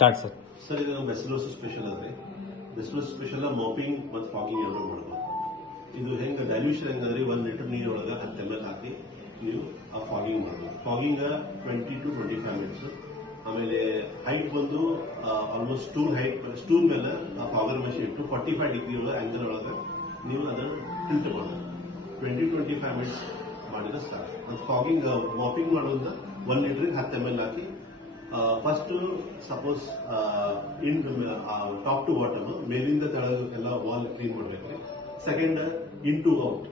Start sir. Sir ಇದು ಬೆಸ್ಲೋಸ್ special ಅಂದ್ರೆ ಬೆಸ್ಲೋಸ್ special mopping ಮತ್ತು ಫಾಗಿಂಗ್ ಎರಡು ಮಾಡ್ಬೋದು. ಇದು ಹೆಂಗೆ ಡೈಲ್ಯೂಷನ್ ಹೆಂಗಂದ್ರೆ 1 ಲೀಟರ್ ನೀರೊಳಗೆ 10 ml ಹಾಕಿ ನೀವು ಆ ಫಾಗಿಂಗ್ ಮಾಡ್ಬೋದು. Fogging 20 to 25 minutes. ಆಮೇಲೆ ಹೈಟ್ ಬಂದು ಆಲ್ಮೋಸ್ಟ್ ಸ್ಟೂಲ್ ಮೇಲೆ ಆ ಫಾಗರ್ ಮಷೀನ್ ಇಟ್ಟು 45 ಡಿಗ್ರಿ ಆಂಗಲ್ ಒಳಗೆ ನೀವು ಅದನ್ನು ಟಿಲ್ಟ್ ಮಾಡೋದು. 20-25 ಮಿನಿಟ್ಸ್ ಮಾಡಿದ್ರೆ ಸ್ಟಾರ್ಟ್. ಅದು ಫಾಗಿಂಗ್ ಮಾಪಿಂಗ್ ಮಾಡೋದ್ರಿಂದ 1 ಲೀಟರ್ಗೆ 10 ml ಹಾಕಿ first suppose in top to bottom ಮೇಲಿಂದ ತೆಳಗೆಲ್ಲ ವಾಲ್ ಕ್ಲೀನ್ ಮಾಡಬೇಕು. Second in to out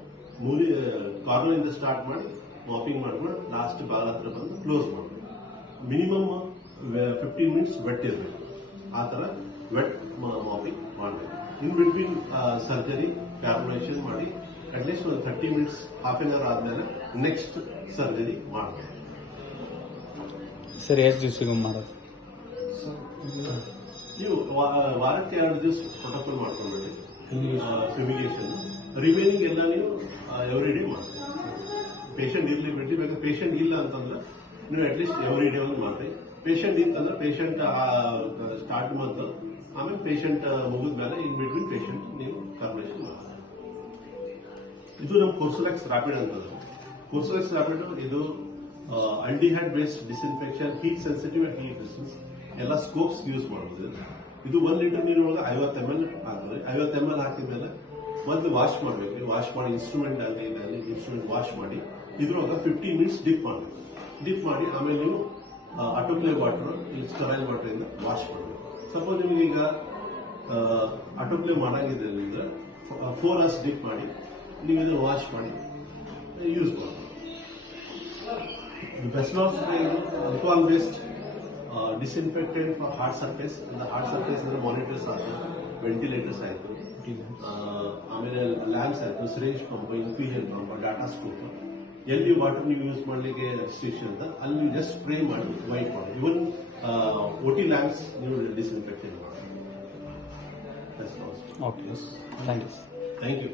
corner ಇಂದ ಸ್ಟಾರ್ಟ್ ಮಾಡಿ ಮಾಪಿಂಗ್ ಮಾಡ್ಕೊಂಡು ಲಾಸ್ಟ್ ಬಾಲ್ ಹತ್ರ ಬಂದು ಕ್ಲೋಸ್ ಮಾಡಬೇಕು. ಮಿನಿಮಮ್ 15 ಮಿನಿಟ್ಸ್ ವೆಟ್ ಇರಬೇಕು. ಆ ತರ ವೆಟ್ ಮಾಪಿಂಗ್ ಮಾಡಬೇಕು. ಇನ್ ಬಿಟ್ವೀನ್ ಸರ್ಜರಿ ಕ್ಯಾಲ್ಕುಲೇಷನ್ ಮಾಡಿ ಅಟ್ಲೀಸ್ಟ್ ಒಂದು 30 ಮಿನಿಟ್ಸ್ ಹಾಫ್ ಎನ್ ಅವರ್ ಆದ್ಮೇಲೆ ನೆಕ್ಸ್ಟ್ ಸರ್ಜರಿ ಮಾಡಬೇಕು. ಸರ್ ಎಷ್ಟು ದಿವಸಕ್ಕೆ ಮಾಡೋದು? ನೀವು ವಾರಕ್ಕೆ 2 ದಿವಸ ಪ್ರೊಟೋಕಾಲ್ ಮಾಡ್ಕೊಂಡ್ಬಿಡಿ. ಫ್ಯೂಮಿಗೇಷನ್ ರಿಮೈನಿಂಗ್ ಎಲ್ಲ ನೀವು ಎವ್ರಿ ಡೇ ಮಾಡ್ತೀವಿ. ಪೇಷಂಟ್ ಇರ್ಲಿ ಬಿಟ್ಟು ಬೇಕಾದ್ರೆ ಪೇಷಂಟ್ ಇಲ್ಲ ಅಂತಂದ್ರೆ ನೀವು ಅಟ್ಲೀಸ್ಟ್ ಎವ್ರಿ ಡೇ ಒಂದು ಮಾಡ್ತೀವಿ. ಪೇಷಂಟ್ ಇತ್ತಂದ್ರೆ ಪೇಷಂಟ್ ಸ್ಟಾರ್ಟ್ ಮಾಡ್ತಾರೆ, ಆಮೇಲೆ ಪೇಷಂಟ್ ಮುಗಿದ್ಮೇಲೆ ಇನ್ ಬಿಟ್ವೀನ್ ಪೇಷಂಟ್ ನೀವು ಕಾರ್ಪೊರೇಷನ್ ಮಾಡ್ತೀವಿ. ಇದು ನಮ್ಮ ಕೋರ್ಸುಲೆಕ್ಸ್ ರ್ಯಾಪಿಡ್ ಅಂತಂದ್ರೆ ಕೋರ್ಸುಲೆಕ್ಸ್ ರ್ಯಾಪಿಡ್ ಇದು aldehyde based disinfection, heat sensitive and heat resistance ಎಲ್ಲ ಸ್ಕೋಪ್ಸ್ ಯೂಸ್ ಮಾಡಬಹುದು. ಇದು 1 ಲೀಟರ್ ನೀರೊಳಗೆ 50 ml ಹಾಕ್ತಾರೆ. 50 ml ಹಾಕಿದ್ಮೇಲೆ ಮತ್ತೆ ವಾಶ್ ಮಾಡಬೇಕು. ವಾಶ್ ಮಾಡಿ ಇನ್ಸ್ಟ್ರೂಮೆಂಟ್ ಅಲ್ಲಿ ಇನ್ಸ್ಟ್ರೂಮೆಂಟ್ ವಾಶ್ ಮಾಡಿ ಇದ್ರೊಳಗೆ 15 ಮಿನಿಟ್ಸ್ ಡಿಪ್ ಮಾಡಬೇಕು. ಡಿಪ್ ಮಾಡಿ ಆಮೇಲೆ ನೀವು ಆಟೋಕ್ಲೇವ್ ವಾಟರ್, ಸ್ಟರೈಲ್ ವಾಟರ್ ಇಂದ ವಾಶ್ ಮಾಡಬೇಕು. ಸಪೋಸ್ ನಿಮಗೆ ಈಗ ಆಟೋಕ್ಲೇವ್ ಮಾಡಂಗಿದ್ರೆ 4 hours ಡಿಪ್ ಮಾಡಿ ನೀವು ಇದನ್ನು ವಾಶ್ ಮಾಡಿ ಯೂಸ್ ಮಾಡಬೇಕು. ಬೆಸ್ಲಾಸ್ alcohol based disinfectant for hard surface. The hard surface ಅಂದ್ರೆ ಮಾನಿಟರ್ಸ್ ಆಯ್ತು, ವೆಂಟಿಲೇಟರ್ಸ್ ಆಯ್ತು, ಆಮೇಲೆ ಲ್ಯಾಂಪ್ಸ್ ಆಯ್ತು, syringe pump, infusion pump, data scope. ಎಲ್ಲಿ ವಾಟರ್ ನೀವು ಯೂಸ್ ಮಾಡಲಿಕ್ಕೆ ರೆಸ್ಟ್ರಿಕ್ಷನ್ ಅಂತ ಅಲ್ಲಿ ನೀವು ಜಸ್ಟ್ ಸ್ಪ್ರೇ ಮಾಡಿ ವೈಟ್ ಮಾಡಿ. ಇವನ್ OT ಲ್ಯಾಂಪ್ಸ್ ನೀವು ಡಿಸ್ಇನ್ಫೆಕ್ಷನ್ ಮಾಡಿ. Okay, thank you.